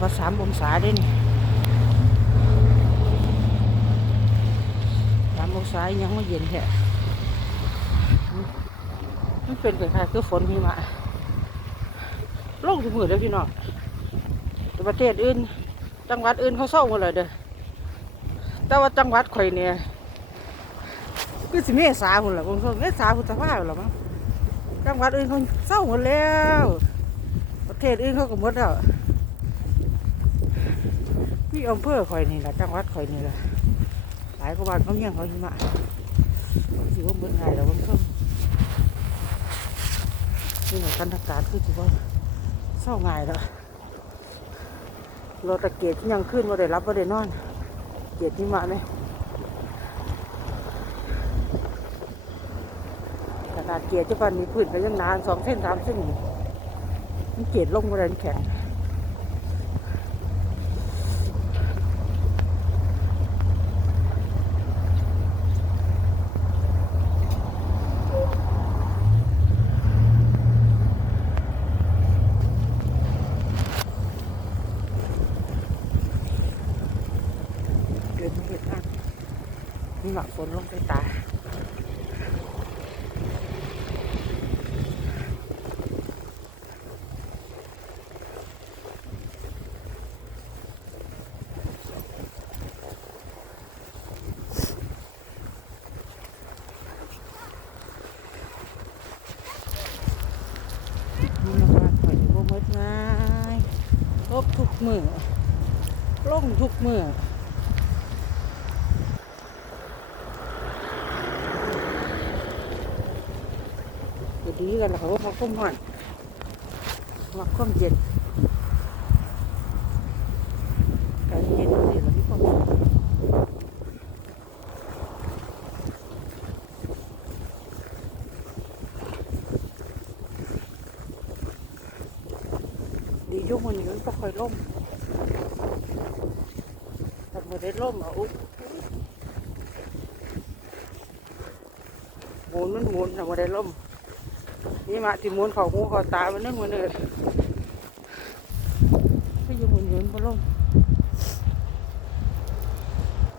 ว่าสามองศาเด้นี่สามองศายังไม่เย็นแท้มันเป็นคล้ายๆคือฝนหิมะโลกทุกมือเลยพี่น้องแต่ประเทศอื่น จังหวัดอื่นเขาเศร้าหมดเลยเด้อแต่ว่าจังหวัดข่อยเนี่ยคือสิเมษาหุ่นละบางคนเมษาพุทธภาพหรอมั้งจังหวัดอื่นเขาเศร้าหมดแล้ว ประเทศอื่นเขาก็หมดแล้ว มีอำเภอข่อยนี่แหละจังหวัดข่อยนี่แหละหลายกว่าบ้านเขาเงี้ยเขาหิมะสิว่าเมื่อไงแล้วบางคนนี่แหละบรรยากาศคือสิว่าเศร้าง่ายแล้วรถตะเกียบที่ยังขึ้นว่าได้รับว่าได้นอน เกียรที่มาเนี่ยขนาดเกียรที่ปันมีพื้นก็ยังนานสองเส้นสามเส้นมันเกียรลงมาแรงแข็งเดินมาเห็นอะ นี่หมักฝนลงไปตานี่นะว่าข่อยนี่บ่หมดง่ายลบทุกมือลงทุกมือ ก็ดีกันและค่ะว่ามาคุ้มหอนมาคุ้มเย็นการเย็นนี่เรามีความสุขดียุ่งมันนี้ก็ค่อยล่มแต่เมื่อได้ล่มอะอุ๊ยหมุนมันหมุนแต่เมื่อได้ล่ม นี่มาที่มุนเขาหูเขาตามันนึกมันเลยก็ยังหมุนยืนบนลม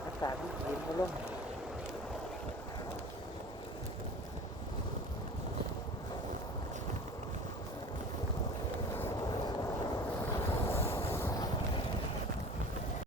อากาศมันเย็นบนลม